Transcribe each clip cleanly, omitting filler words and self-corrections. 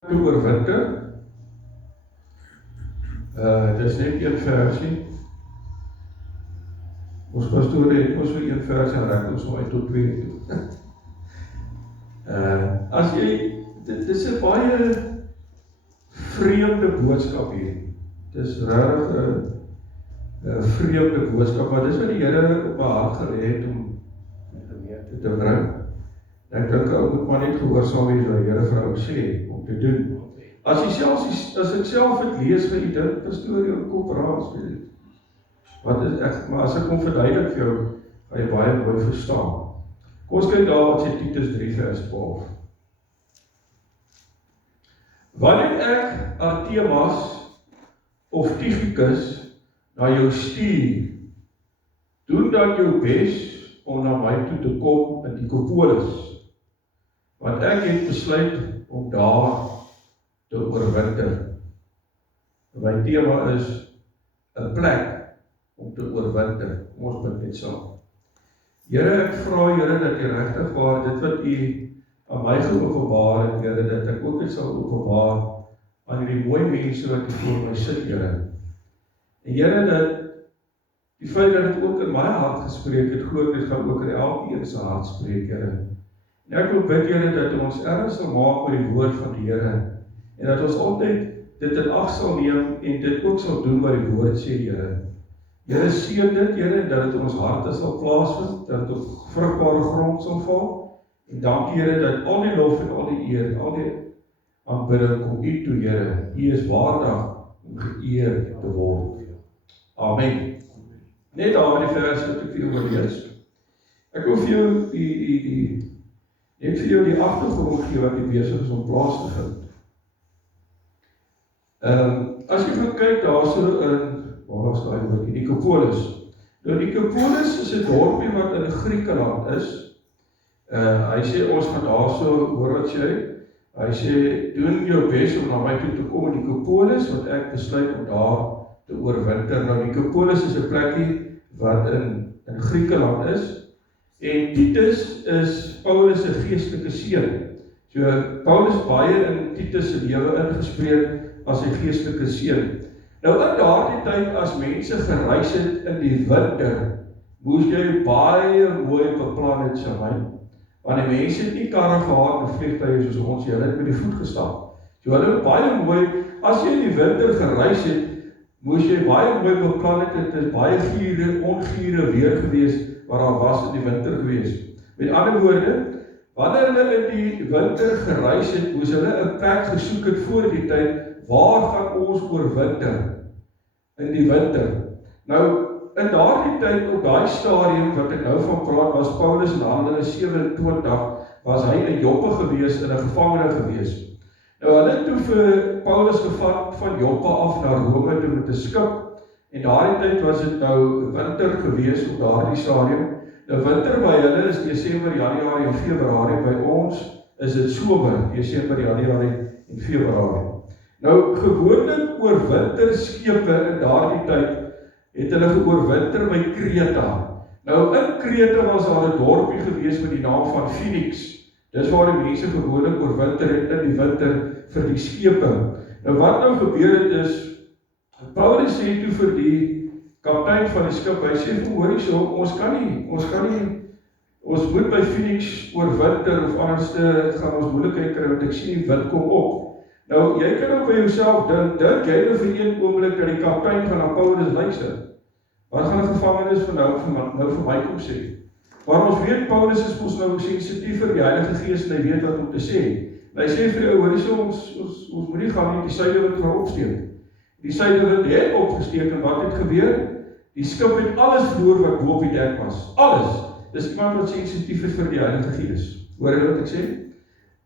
Te oorwinter. Dis net een versie. Ons pastoor het ons so een versie en rek ons uit tot 2 toe. As jy, dit is 'n baie vreemde boodskap hier. Dit is regtig 'n vreemde boodskap, maar dis wat die Here op my hart gelê het om die gemeente te bring. Ek dink ou moet maar net gehoorsaam wees wat die Here vir ou sê om te doen. As ek self het lees vir u dink, pastoor jou kop raas, weet jy. Wat is ek, maar as ek kom verduidelik vir jou, gaan jy baie mooi verstaan. Kom ons kyk daar wat sê Titus 3 vers 12. Wanneer ek Artemas of Tychicus na jou stuur, doen dan jou bes om na my toe te kom in Nikopolis, want ek het besluit om daar te oorwinter. My tema is 'n plek om te oorwinter. Ons bid net saam. Here, ek vra Here dat U regtig waar dit wat U aan my geopenbaar het, Here, dat ek ook dit sal openbaar aan hierdie mooi mense wat U voor my sit, Here. En Here, dat die feit dat dit ook in my hart gespreek het, glo ek dit gaan ook in elkeen se hart spreek, Here. En ek wil bid, Here, dat ons erns sal maak oor die woord van die Here. En dat ons altyd dit in ag sal neem en dit ook sal doen wat die woord sê, Here. Here, seën dit, Here, dat dit in ons harte sal plaasvind, dat dit op vrugbare grond sal val. En dankie, Here, dat al die lof en al die eer, al die aanbidding kom U toe, Here. U is waardig om geëer te word. Amen. Net daar in die vers wat ek vir jou wil lees. Ek wil vir jou net vir jou die agtergrond gee wat die besig is om plaas te vind. As jy gaan kyk daarso in, waar is daai woord, Nikopolis. Nou Nikopolis is 'n dorpie wat in Griekeland is. Hy sê ons gaan daarso, hoor wat sê hy sê, doen jou bes om na my toe te kom in Nikopolis, want ek besluit om daar te oorwinter. Nou Nikopolis is 'n plekkie wat in Griekeland is. En Titus is Paulus se geestelike seun. So Paulus baie in Titus se lewe ingespreek as sy geestelike seun. Nou in daardie tyd as mense gereis het in die winter, moes jy baie mooi beplan het, Shamain. Want die mense het nie karre gehad en vliegtuie soos ons, hulle het met die voet gestap. So hulle het baie mooi, as jy in die winter gereis het, moes jy baie mooi beplan het, dit is baie ongure weer gewees, waar daar was in die winter gewees. Met ander woorde, wanneer hulle in die winter gereis het, moes hulle 'n plek gesoek het voor die tyd, waar gaan ons oorwinter in die winter? Nou, in daardie tyd, op daai stadium wat ek nou van praat, was Paulus in Handelinge 27, was hy in Joppe gewees, in 'n gevangene gewees. Nou, hulle het toe vir Paulus gevat van Joppe af na Rome toe met 'n skip, en daardie tyd was dit nou winter gewees op daardie stadium. Nou, winter by hulle is Desember, Januarie en Februarie, by ons is dit somer, Desember, Januarie en Februarie. Nou, gewoonlik oorwinterskepe in daardie tyd, het hulle geoorwinter by Kreta. Nou, in Kreta was daar 'n dorpie gewees met die naam van Phoenix. Dis waar die mense gewoonlik oorwinter het in die winter vir die skepe. Nou, wat nou gebeur het is, Paulus sê toe vir die kaptein van die skip, hy sê, hoor hierso, ons moet by Phoenix oorwinter, of anders gaan ons moeilikheid kry, want ek sien die wind kom op. Nou, jy kan ook by jouself dink jy nou vir een oomblik dat die kaptein gaan na Paulus luister. Wat gaan 'n gevangenis vir my kom sê? Maar ons weet, Paulus is ons nou sensitief vir die Heilige Gees, en hy weet wat om te sê. En hy sê vir die ou, hoor hierso, ons moet nie gaan nie, die suidewind gaan opsteek. Die suidewind het opgesteek, en wat het gebeur? Die skip het alles verloor wat bo op die dek was. Alles. Dis iemand wat sensitief is vir die Heilige Gees. Hoor jy wat ek sê?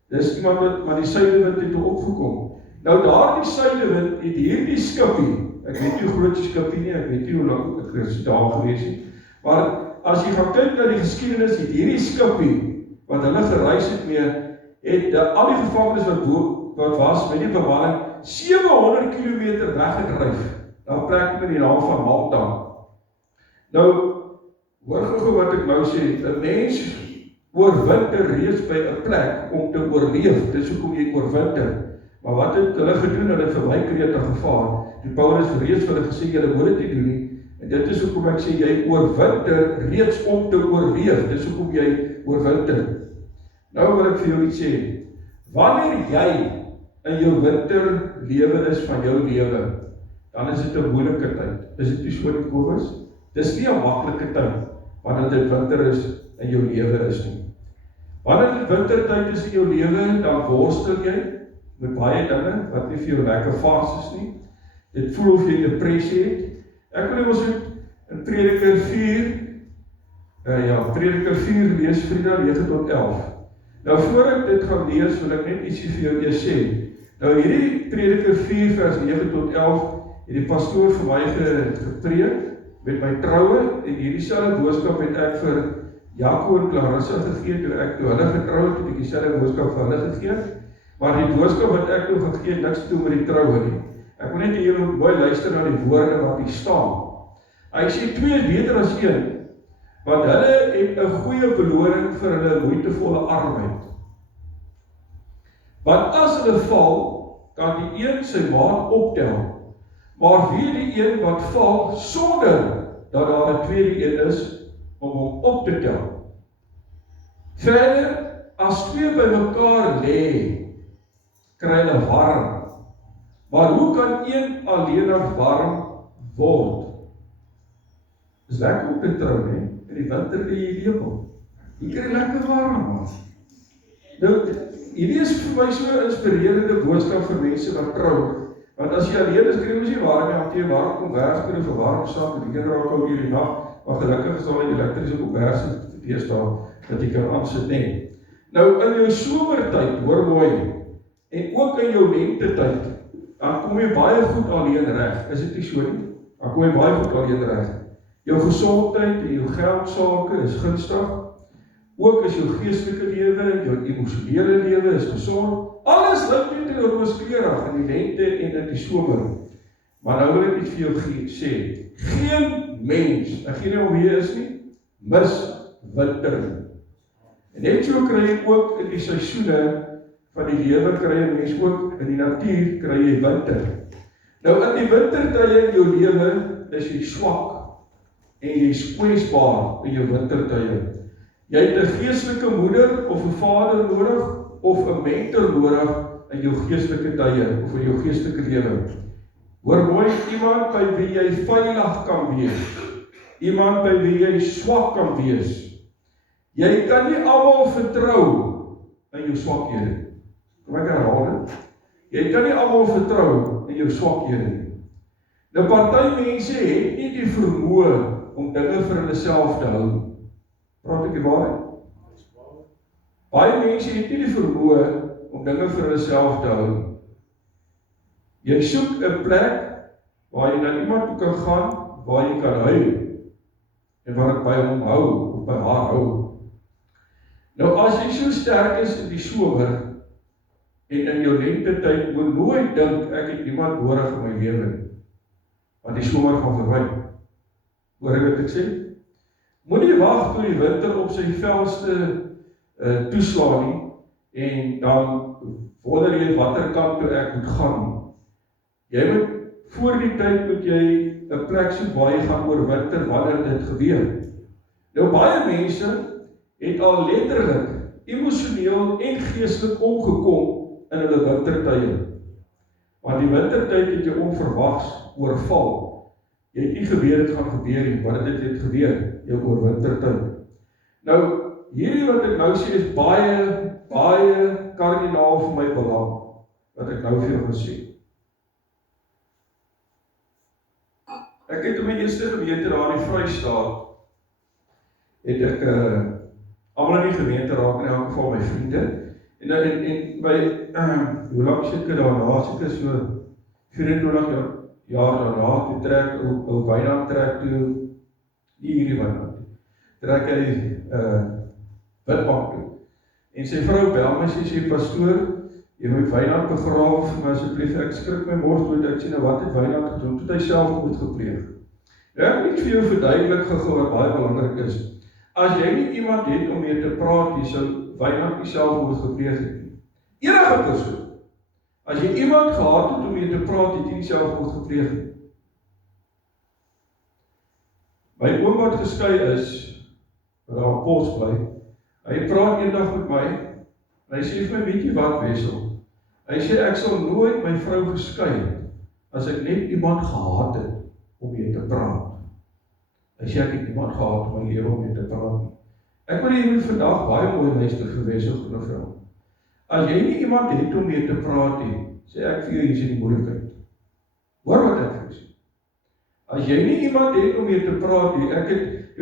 Dis iemand wat, maar die suidewind het opgekom. Nou daar die suidewind het hierdie skipie, ek weet nie hoe groot die skipie nie, ek weet nie hoe lang ek is daar gewees het, maar as jy gaan kyk na die geskiedenis, het hierdie skipie, wat hulle gereis het mee, het al die gevangenes wat was met die bemanning, 700 km weggedryf, na 'n plek met die naam van Malta. Nou, hoor gou wat ek nou sê, 'n mens oorwinter reeds by 'n plek om te oorleef, dis hoekom jy oorwinter. Maar wat het hulle gedoen? Hulle het verby Kreta gevaar. Die Paulus reeds vir hulle gesê, julle moet dit nie doen nie. En dit is hoekom ek sê, jy oorwinter reeds om te oorleef. Dis hoekom jy oorwinter. Nou wil ek vir jou iets sê. Wanneer jy in jou winterlewe is van jou lewe, dan is dit 'n moeilike tyd. Is dit nie so, Kobus? Dis nie 'n maklike tyd, wanneer dit winter is in jou lewe is nie. Wanneer dit wintertyd is in jou lewe, dan worstel jy met baie dinge, wat nie vir jou lekker vaas is nie. Dit voel of jy depressie het. Ek wil ons in Prediker 4, Prediker 4 lees, Frida, 9 tot 11. Nou, voor ek dit gaan lees, wil ek net ietsie vir jou eers sê. Nou, hierdie Prediker 4 vers 9 tot 11, het die pastoor vir my gepreek, met my troue, en hierdie selfde boodskap het ek vir Jaco en Clarissa gegee, toe hulle getrou het, ek dieselfde boodskap vir hulle gegee, maar die boodskap wat ek nou gegee, niks te doen met die troue nie. Ek wil net hier moet mooi luister na die woorde wat hier staan. Hy sê 2 is beter as 1, want hulle het 'n goeie beloning vir hulle moeitevolle arbeid. Want as hulle val, kan die een sy maat optel, maar wie die een wat val, sonder dat daar 'n tweede een is, om hom op te tel. Verder, as 2 by mekaar lê, kry hulle warm. Maar hoe kan een alleenig warm word? Dis lekker om te trou, nee? In die winter lê jy lepel. Jy kry lekker warm, man. Nou, hierdie is vir my so 'n inspirerende boodskap vir mense wat trou. Want as jy alleen is, kry jy mos nie warm nie, want jy warm kom werk, vir warm saak, en die een raak al hierdie nag, maar gelukkig is daar die elektrische op werk, deesdae, dat jy kan aansit nie. Nou, in jou somertyd, hoor mooi, en ook in jou lentetyd, dan kom jy baie goed alleen reg, is dit nie so nie? Dan kom jy baie goed alleen reg. Jou gesondheid en jou geldsake is gunstig, ook is jou geestelike lewe en jou emosionele lewe is gesond. Alles lyk net rooskleurig in die lente en in die somer. Maar nou wil ek iets vir jou sê. Geen mens, ek gee nie om wie is nie, mis winter. En net so kry jy ook in die seisoene van die lewe, kry jy mens ook in die natuur, kry jy winter. Nou in die wintertye in jou lewe is jy swak en jy is kwesbaar in jou wintertye. Jy het 'n geestelike moeder of 'n vader nodig of 'n mentor nodig in jou geestelike tye of in jou geestelike lewe. Hoor mooi, iemand by wie jy veilig kan wees. Iemand by wie jy swak kan wees. Jy kan nie almal vertrou in jou swakhede. Kom ek herhaal dit? Jy kan nie almal vertrou in jou swakhede nie. Nou party mense het nie die vermoë om dinge vir hulle self te hou. Praat ek die waarheid? Baie mense het nie die vermoë om dinge vir hulle self te hou. Jy soek 'n plek waar jy na iemand toe kan gaan, waar jy kan huil, en waar ek by hom hou, of by haar hou. Nou as jy so sterk is in die somer, en in jou lentetyd, moet nooit dink, ek het iemand nodig in my lewe, want die somer gaan verby. Hoor jy wat ek sê? Moenie wag tot die winter op sy velste toeslaan nie, en dan wonder jy watter kant toe ek moet gaan. Jy moet, voor die tyd moet jy 'n plek soek waar jy gaan oorwinter wanneer dit gebeur. Nou baie mense het al letterlik, emosioneel en geestelik omgekom in hulle wintertye. Want die wintertyd het jy onverwags oorval. Jy het nie geweet dit gaan gebeur nie, maar dit het gebeur, jou oorwintertyd. Nou, hierdie wat ek nou sê is baie kardinaal vir my belang, wat ek nou vir jou gaan sê. Ek het in my eerste gemeente daar in die Vrystaat, het ek almal in die gemeente raak in elk geval my vriende, en by, hoe lang seker daarna, seker so 24 jaar daarna, toe trek, ou Wynand trek toe, nie hierdie Wynand, trek hy Witbank toe, en sy vrou bel my, sê pastoor, jy moet Wynand begrawe vir my asseblief, ek skrik my mors dood, ek sê nou wat het Wynand gedoen, toe het hy self moet gepleeg. Ek moet vir jou verduidelik gehou wat baie belangrik is. As jy nie iemand het om mee te praat, jy sou Wynand nie self moet gepleeg het nie. Enige persoon, As jy iemand gehad het om mee te praat, het jy nie selfmoord gepleeg nie. My oom wat geskei is, wat daar op Pos bly, hy praat eendag met my, en hy sê vir my, weet jy wat, Wessel? Hy sê, ek sal nooit my vrou geskei, as ek net iemand gehad het, om mee te praat. Hy sê, ek het iemand gehad om my lewe om mee te praat nie. Ek wil jy moet vandag baie mooi luister vir Wessel groene vrou. As jy nie iemand het om mee te praat nie, sê ek vir jou, jy sê die moeilikheid. Hoor wat ek vir jou sê. As jy nie iemand het om mee te praat nie, ek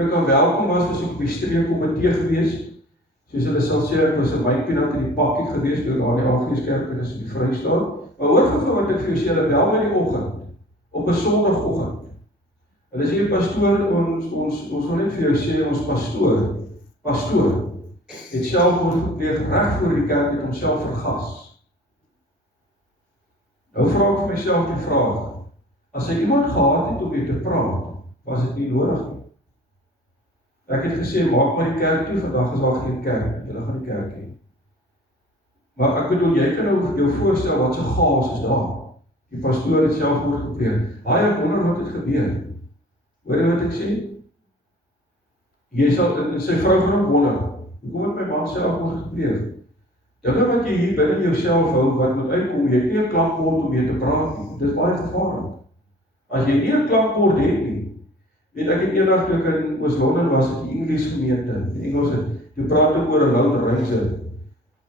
kan welkom was ek op die streekkomitee gewees, soos hulle sal sê, ek was in Wynpienaat in die pakkie gewees, door aan die Agrieskerk en is in die Vrystaat. Maar hoor gevul wat ek vir jou sê, hulle bel my die oggend, op 'n Sondagoggend. Hulle sê, pastoor, ons wil net vir jou sê, ons pastoor, het selfmoord gepleeg reg voor die kerk, het homself vergas. Nou vra ek vir myself die vraag, as hy iemand gehad het om mee te praat, was dit nie nodig nie. Ek het gesê, maak maar die kerk toe, vandag is daar geen kerk, julle gaan die kerk hê. Maar ek bedoel, jy kan nou jou voorstel wat so chaos is daar. Die pastoor het selfmoord gepleeg. Ek wonder wat het gebeur. Hoor jy wat ek sê? Jy sal, sy vrou gaan ook wonder, hoekom het my man selfmoord gepleeg? Dinge wat jy hier binne jouself hou, wat moet uitkom, jy het nie 'n klankbord om mee te praat nie. Dit is baie gevaarlik. As jy nie 'n klankbord het nie, weet ek het eendag toe ek in Oos-London was, in die Engels gemeente, die Engelse, toe praat ek oor 'n Lone Ranger.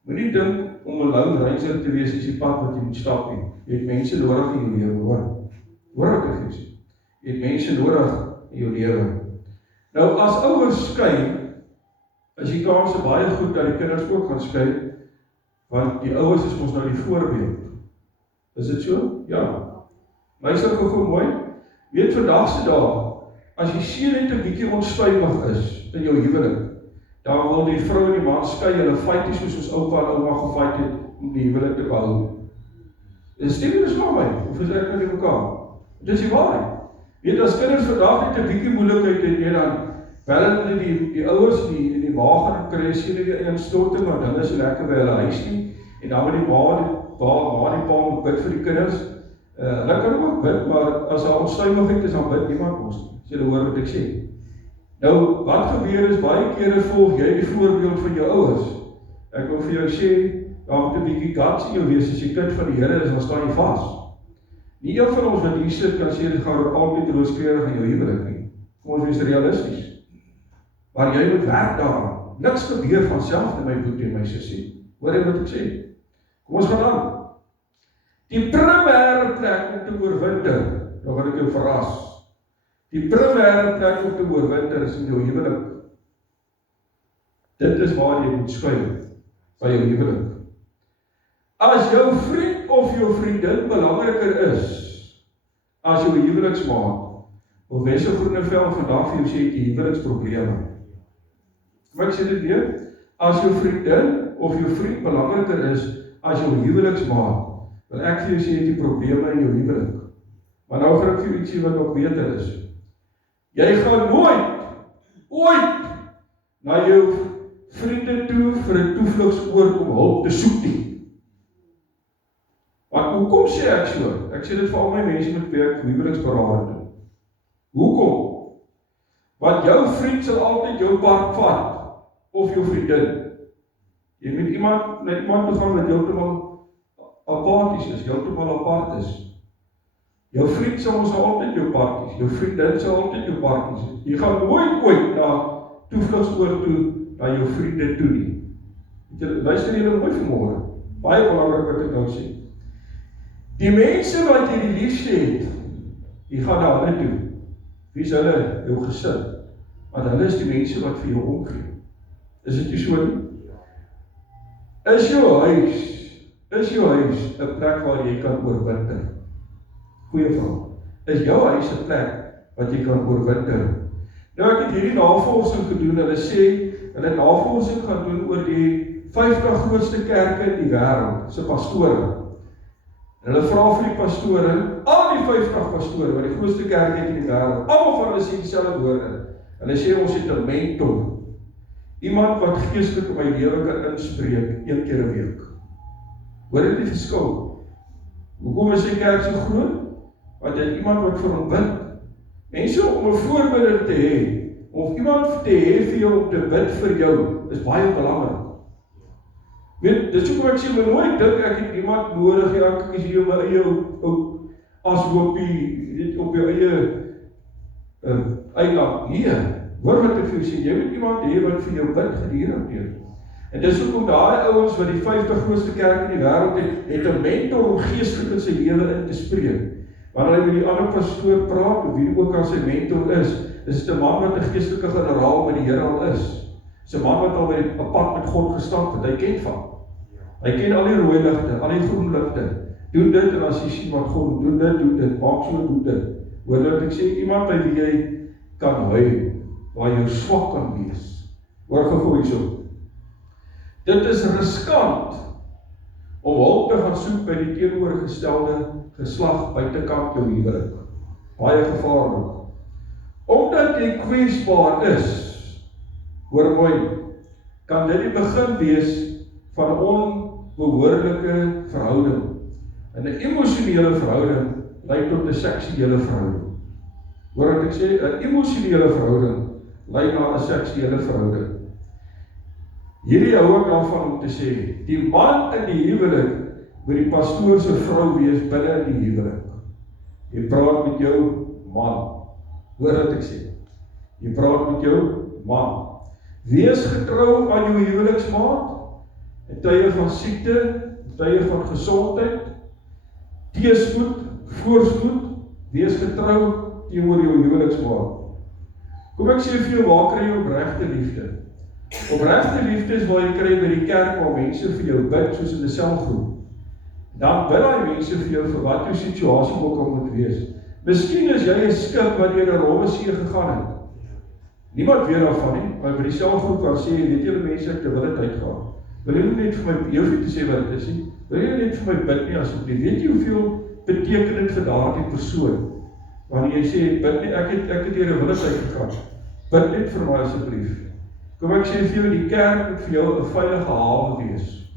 Moenie dink om 'n Lone Ranger te wees is die pad wat jy moet stap nie. Jy het mense nodig in jou lewe, hoor. Hoor wat ek sê. Jy het mense nodig in jou lewe. Nou as ouers skei, is die kanse baie goed dat die kinders ook gaan skei, want die ouers is ons nou die voorbeeld. Is dit so? Ja. Luister gou mooi. Weet vandag se dae, as die seun net 'n bietjie onstuimig is in jou huwelik, dan wil die vrou en die man skei, hulle fight nie soos ons oupa en ouma gefight het om die huwelik te behou. Is dit nie so my? Of is ek nou nie mekaar? Dit is die waarheid. Weet as kinders vandag net 'n bietjie moeilikheid het, dan wel hulle die ouers in die wagen kry sien hulle instorting, want hulle is lekker by hulle huis nie, en dan moet die ma die pa moet bid vir die kinders. Hulle kan ook bid, maar as daar onstuimigheid is, dan bid niemand ons nie. As julle hoor wat ek sê. Nou, wat gebeur is, baie kere volg jy die voorbeeld van jou ouers. Ek wil vir jou sê, daar moet 'n bietjie guts in jou wees, as jy kind van die Here is, dan staan jy vas. Nie een van ons wat hier sit kan sê, dit gaan altyd rooskleurig in jou huwelik nie. Kom ons wees realisties. Maar jy moet werk daaraan. Niks gebeur van self in my boek en my sussie. Hoor jy wat ek sê? Kom ons gaan aan. Die primêre plek om te oorwinter, nou gaan ek jou verras. Die primêre plek om te oorwinter is in jou huwelik. Dit is waar jy moet skuil, by jou huwelik. As jou vriend of jou vriendin belangriker is, as jou huweliksmaat, wil Wessel Groeneveld vandag vir jou sê, die huweliksprobleme. Maar ek sê dit weer, as jou vriendin of jou vriend belangriker is, as jou huweliksmaat, wil ek vir jou sê, die probleme in jou huwelik. Maar nou gaan ek vir jou ietsie wat nog beter is. Jy gaan ooit, na jou vriende toe vir 'n toevlugsoord om hulp te soek nie. Maar hoekom sê ek so? Ek sê dit vir al my mense met werk huweliksberaad doen. Hoekom? Want jou vriend sal altyd jou pad vat, of jou vriendin. Jy moet iemand toe gaan wat heeltemal apaties is, heeltemal apart is. Jou vriend sal ons altyd jou parties, jou vriendin sal altyd jou parties. Jy gaan ooit na toevlugsoord toe, na jou vriende toe nie. Luister julle mooi vanmôre. Baie belangrik wat ek nou sê. Die mense wat jy die liefste het, die gaan na hulle toe. Wie is hulle? Jou gesin. Want hulle is die mense wat vir jou omgee. Is dit nie so nie? Is jou huis 'n plek waar jy kan oorwinter? Goeie vraag. Is jou huis 'n plek wat jy kan oorwinter? Nou ek het hierdie navorsing gedoen, hulle sê, hulle het navorsing gaan doen oor die 50 grootste kerke in die wêreld, se pastore. En hulle vra vir die pastore, al die 50 pastore, wat die grootste kerk het in die wêreld, almal van hulle sê dieselfde woorde. Hulle sê ons het 'n mentor, iemand wat geestelik op my lewe kan inspreek, 1 keer 'n week. Hoor dit die verskil? Hoekom is die kerk so groot? Want jy het iemand wat vir hom bid. Mense om 'n voorbidder te hê, of iemand te hê vir jou om te bid vir jou, is baie belangrik. Weet, dis hoekom ek sê, maar nooit dink ek het iemand nodig, ja, ek is hier op my eie ashoopie, op jou eie eiland. Nee, hoor wat ek vir jou sê, jy moet iemand hê wat vir jou bid gedurig. En dis hoekom daai ouens wat die 50 grootste kerk in die wêreld het 'n mentor om geestelik in sy lewe in te spreek. Wanneer hy met die ander pastoor praat, of wie ook al sy mentor is 'n man wat 'n geestelike generaal met die Here al is. Dis 'n man wat al by 'n pad met God gestap het, hy ken van. Hy ken al die rooi ligte, al die groen ligte. Doen dit en as jy sien wat God doen dit, maak so doen dit. Hoor wat ek sê, iemand by wie jy kan huil, waar jou swak kan wees. Hoor gou hierso. Dit is riskant om hulp te gaan soek by die teenoorgestelde geslag buitekant jou huwelik. Baie gevaarlik. Omdat jy kwesbaar is, hoor mooi, kan dit die begin wees van 'n onbehoorlike verhouding. En 'n emosionele verhouding lei tot 'n seksuele verhouding. Hoor wat ek sê, 'n emosionele verhouding lei na 'n seksuele verhouding. Hierdie hou ek daarvan om te sê, die man in die huwelik moet die pastoor se vrou wees binne in die huwelik. Jy praat met jou man. Hoor wat ek sê. Jy praat met jou man. Wees getrou aan jou huweliksmaat in tye van siekte, in tye van gesondheid, teëspoed, voorspoed, wees getrou teenoor jou huweliksmaat. Kom ek sê vir jou, waar kry jy opregte liefde? Opregte liefde is waar jy kry by die kerk waar mense vir jou bid, soos in 'n selgroep. Dan bid daai mense vir jou vir wat jou situasie ook al moet wees. Miskien is jy 'n skip wat deur 'n rowwe see gegaan het. Niemand weet daarvan nie, maar by die selgroep kan sê, weet julle mense, ek het 'n wille tyd gehad. Wil jy net vir my, jy hoef nie te sê wat dit is nie, wil jy net vir my bid nie asseblief? Weet jy hoeveel beteken dit vir daardie persoon? Wanneer jy sê, bid nie, ek het deur 'n wille tyd gegaan. Bid net vir my asseblief. Kom ek sê vir jou, die kerk moet vir jou 'n veilige hawe wees.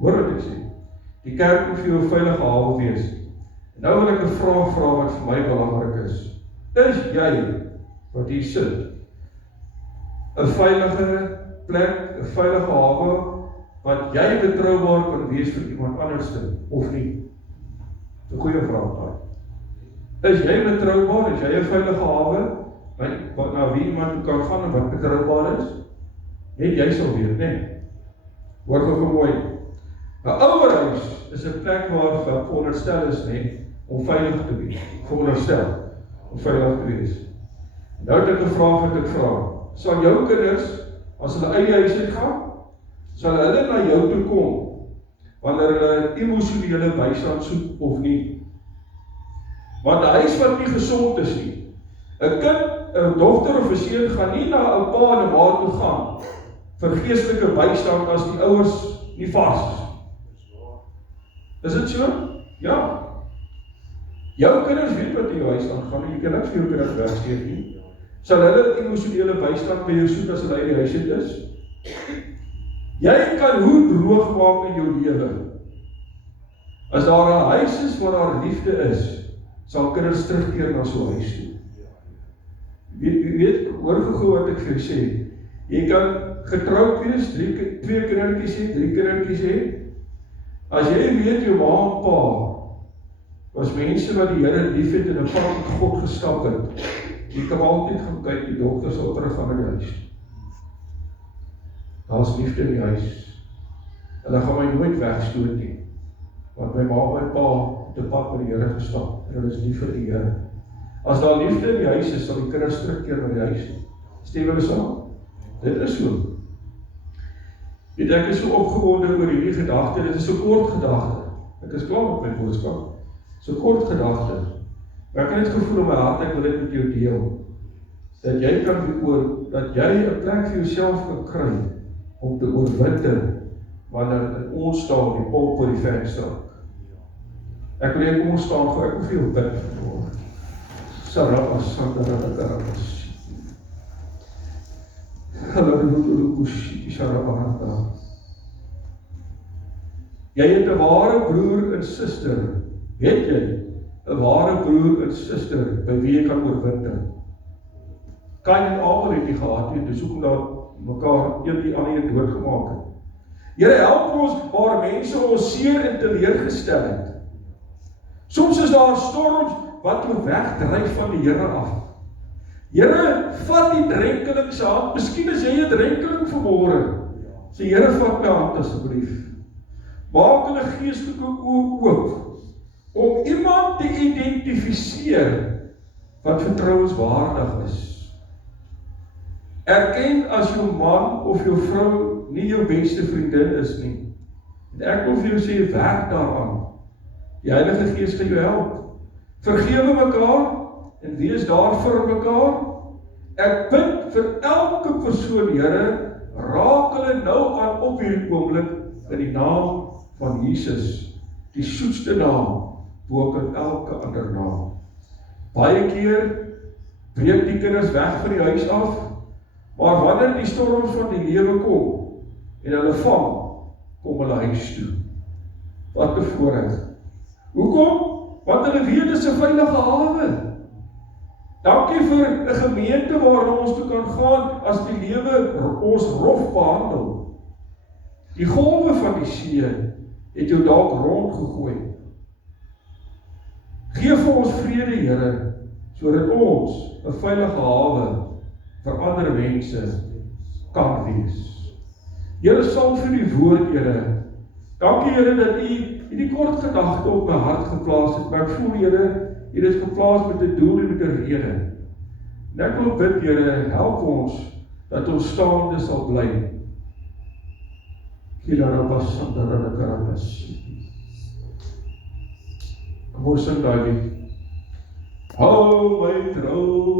Hoor wat ek sê? Die kerk moet vir jou 'n veilige hawe wees. En nou wil ek 'n vraag vra wat vir my belangrik is. Is jy, wat hier sit, 'n veilige plek, 'n veilige hawe, wat jy betroubaar kan wees vir iemand anders of nie? 'n goeie vraag daai. Is jy betroubaar? Is jy 'n veilige hawe, wat na wie iemand kan gaan en wat betroubaar is? Net jy sal weet, nee. Hoor gou mooi. 'n ouerhuis is 'n plek waar veronderstel is, nee, om veilig te wees. Veronderstel om veilig te wees. Nou het ek 'n vraag wat ek vra. Sal jou kinders, as hulle eie huis uitgaan, sal hulle na jou toe kom wanneer hulle emosionele bystand soek of nie? Want 'n huis wat nie gesond is nie. 'n kind, 'n dogter of 'n seun gaan nie na 'n pa en 'n ma toe gaan vir geestelike bystand as die ouers nie vas is. Is dit so? Ja. Jou kinders weet wat in jou huis aangaan en jy kan niks vir jou kinders wegsteek nie. Sal hulle emosionele bystand by jou soek as hulle uit die huis uit is? Jy kan hoe droog maak in jou lewe. As daar 'n huis is waar daar liefde is, sal kinders terugkeer na so 'n huis toe. Weet, hoor gou wat ek vir jou sê. Jy kan getroud wees, 2 kindertjies hê, 3 kindertjies hê. As jy weet jou ma en pa was mense wat die Here liefhet en 'n pad met God gestap het, jy kan altyd gaan kyk, die dogter sal teruggaan na die huis. Daar's liefde in die huis. Hulle gaan my nooit wegstoot nie. Want my ma en my pa het 'n pad met die Here gestap en hulle is lief vir die Here. As daar liefde in die huis is, sal die kinders terugkeer na die huis. Stem hulle saam? Dit is so. Weet ek is so opgewonde oor hierdie gedagte, dit is so kort gedagte. Ek is klaar met my boodskap. So kort gedagte. Maar ek het net gevoel in my hart, ek wil dit met jou deel. Dat jy kan dat jy 'n plek vir jouself kan kry om te oorwinter wanneer in ons staan die pop voor die venster. Ek wil jy kom ons staan voor, ek wil vir jou bid. Sarabas, Sandarabas. Jy het 'n ware broer en suster Het jy 'n ware broer en suster by wie jy kan oorwinter? Kain en Abel het jy gehad, en dis hoekom daar mekaar een die ander een doodgemaak het. Here, help ons waar mense ons seer en teleurgestel het. Soms is daar storms wat jou wegdryf van die Here af. Here, vat die drenkeling se hand. Miskien is jy 'n drenkeling vanmôre. Sê, Here, vat my hand asseblief. Maak hulle geestelike oë oop om iemand te identifiseer wat vertrouenswaardig is. Erken as jou man of jou vrou nie jou beste vriendin is nie. En ek wil vir jou sê, werk daaraan. Die Heilige Gees gaan jou help. Vergewe mekaar en wees daar vir mekaar. Ek bid vir elke persoon, Here, raak hulle nou aan op hierdie oomblik in die naam van Jesus, die soetste naam bo op elke ander naam. Baie keer breek die kinders weg van die huis af, maar wanneer die storms van die lewe kom en hulle vang, kom hulle huis toe. Wat 'n voorreg. Hoekom? Want hulle weet dis 'n veilige hawe. Dankie vir 'n gemeente waar ons toe kan gaan as die lewe ons rof behandel. Die golwe van die see het jou dalk rondgegooi. Geef vir ons vrede, Here, sodat ons 'n veilige hawe vir ander mense kan wees. Here, sal vir die woord, Here. Dankie, Here, dat U hierdie kort gedagte op my hart geplaas het, maar ek voel, Here, U het geplaas met 'n doel en met 'n rede. En ek wil bid, Here, help ons dat ons staande sal bly. Kom ons sing daai lied. Hou my trou